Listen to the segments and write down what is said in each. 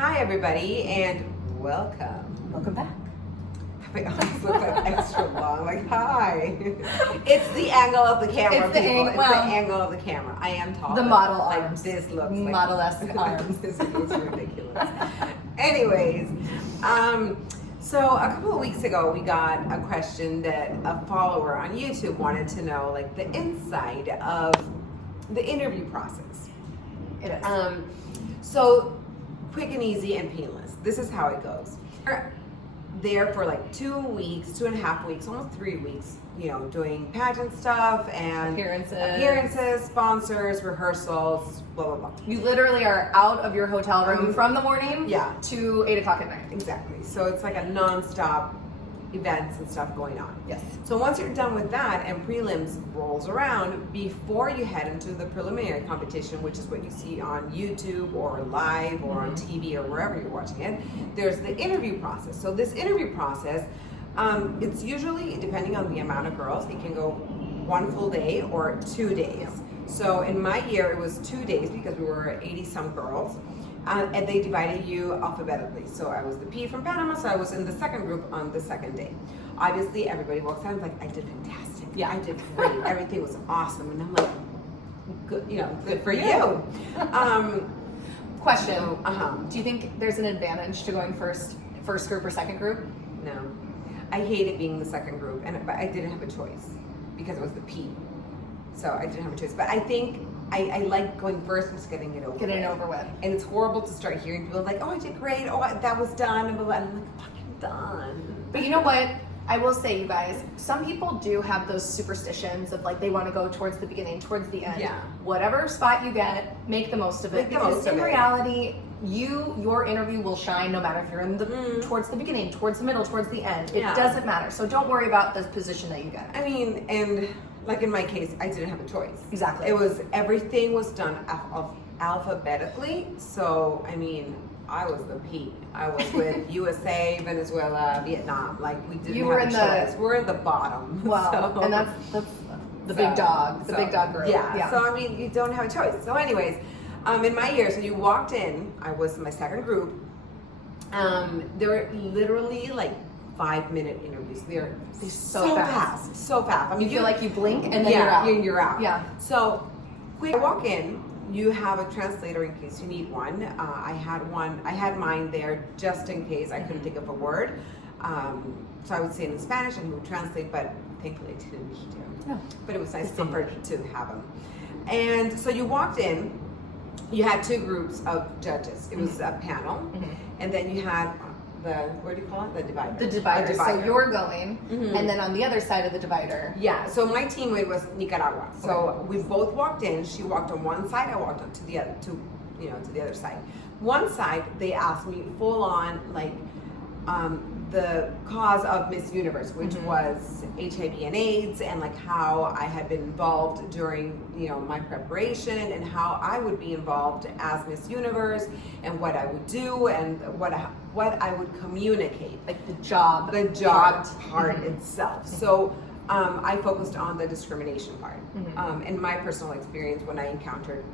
Hi everybody and welcome. Welcome back. I always look like extra long, like hi. It's the angle of the camera, It's the people. ang- It's well, the angle of the camera. I am tall. The but, model like, arms. This looks like Model-esque arms. This is ridiculous. Anyways, so a couple of weeks ago we got a question that a follower on YouTube wanted to know, like the inside of the interview process. It is. So quick and easy and painless. This is how it goes. We're there for like 2 weeks, 2.5 weeks, almost 3 weeks, doing pageant stuff and appearances, sponsors, rehearsals, blah, blah, blah. You literally are out of your hotel room from the morning to 8 o'clock at night. Exactly. So it's like a non-stop events and stuff going on. Yes. So once you're done with that and prelims rolls around, before you head into the preliminary competition, which is what you see on YouTube or live or on TV or wherever you're watching it, there's the interview process. So this interview process, it's usually, depending on the amount of girls, it can go 1 full day or 2 days. So in my year, it was 2 days because we were 80 some girls. And they divided you alphabetically. So I was the P from Panama, so I was in the second group on the second day. Obviously, everybody walks out and like, I did fantastic. Yeah. I did great. Everything was awesome. And I'm like, good, good for you. Question. So, Do you think there's an advantage to going first group or second group? No. I hated being the second group, but I didn't have a choice because it was the P. So I didn't have a choice. But I think I like going first and just getting it over with. And it's horrible to start hearing people like, oh, I did great. Oh, that was done. And blah, blah. And I'm like, fucking done. But you know what? I will say, you guys, some people do have those superstitions of like they want to go towards the beginning, towards the end. Yeah. Whatever spot you get, make the most of it. Because in reality, your interview will shine no matter if you're in the towards the beginning, towards the middle, towards the end. It doesn't matter. So don't worry about the position that you get. I mean, and like in my case, I didn't have a choice. Exactly. Everything was done alphabetically. So, I mean, I was the P. I was with USA, Venezuela, Vietnam. Like, we didn't have a choice. We're in the bottom. Well, and that's the big dog, big dog group. Yeah. So, I mean, you don't have a choice. So, anyways, in my year, so you walked in, I was in my second group. There were literally like 5-minute interviews. They're so fast. So fast. I mean, you feel like you blink and then you're out. You're out. Yeah. So, quick, I walk in. You have a translator in case you need one. I had mine there just in case I couldn't think of a word. So I would say it in Spanish and he would translate, but thankfully I didn't need to. No. But it was nice comfort to have him. And so you walked in. You had 2 groups of judges. It was a panel, and then you had what do you call it? The divider. The divider. So you're going, and then on the other side of the divider. Yeah. So my teammate was Nicaragua. So we both walked in. She walked on one side. I walked on to the other, to the other side. One side, they asked me full on like the cause of Miss Universe, which was HIV and AIDS, and like how I had been involved during my preparation, and how I would be involved as Miss Universe, and what I would do, and what I would communicate, like the job part itself. So I focused on the discrimination part, and my personal experience when I encountered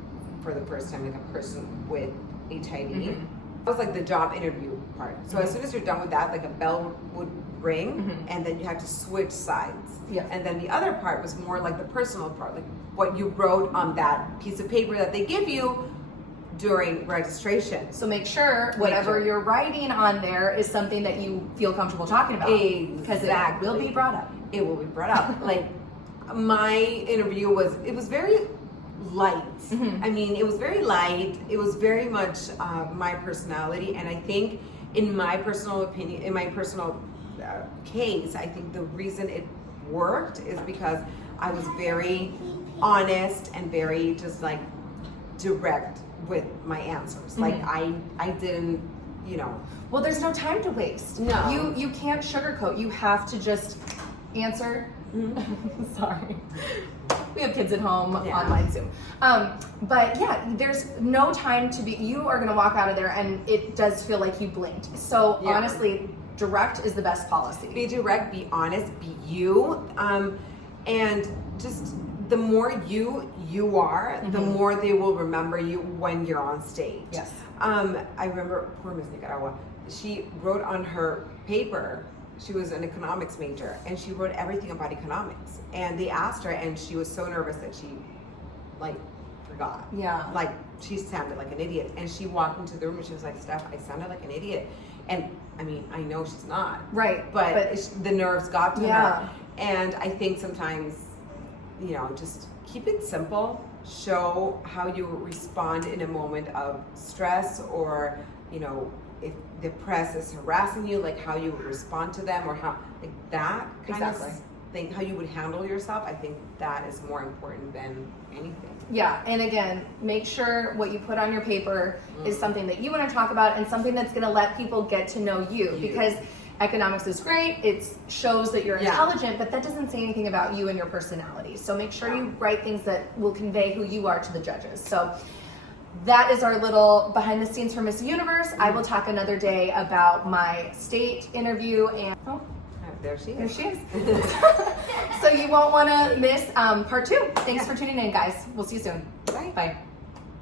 for the first time like a person with HIV. It was like the job interview part. So as soon as you're done with that, like a bell would ring, and then you had to switch sides. Yeah. And then the other part was more like the personal part, like what you wrote on that piece of paper that they give you during registration. So make sure whatever you're writing on there is something that you feel comfortable talking about. Because it will be brought up. It will be brought up. Like my interview was very light. I mean, it was very light. It was very much my personality, and I think in my personal opinion, in my personal case, I think the reason it worked is because I was very honest and very just like direct with my answers. Like I didn't, Well, there's no time to waste. No. You can't sugarcoat. You have to just answer. Sorry. We have kids at home online Zoom. But yeah, there's no time to be, you are going to walk out of there and it does feel like you blinked. So honestly, direct is the best policy. Be direct, be honest, be you, and just the more you are, the more they will remember you when you're on stage. Yes. I remember poor Miss Nicaragua. She wrote on her paper. She was an economics major, and she wrote everything about economics. And they asked her, and she was so nervous that she, like, forgot. Yeah. Like, she sounded like an idiot. And she walked into the room, and she was like, Steph, I sounded like an idiot. And I mean, I know she's not. Right. But the nerves got to Yeah. her. And I think sometimes, you know, just keep it simple. Show how you respond in a moment of stress, or, you know, if the press is harassing you, like how you would respond to them, or how, like that kind of thing, how you would handle yourself. I think that is more important than anything. Yeah, and again, make sure what you put on your paper is something that you want to talk about, and something that's going to let people get to know you. Because economics is great, it shows that you're intelligent, but that doesn't say anything about you and your personality. So make sure you write things that will convey who you are to the judges. So that is our little behind the scenes for Miss Universe. I will talk another day about my state interview, and there she is. There she is. So you won't want to miss part 2. Thanks for tuning in, guys. We'll see you soon. Bye. Bye.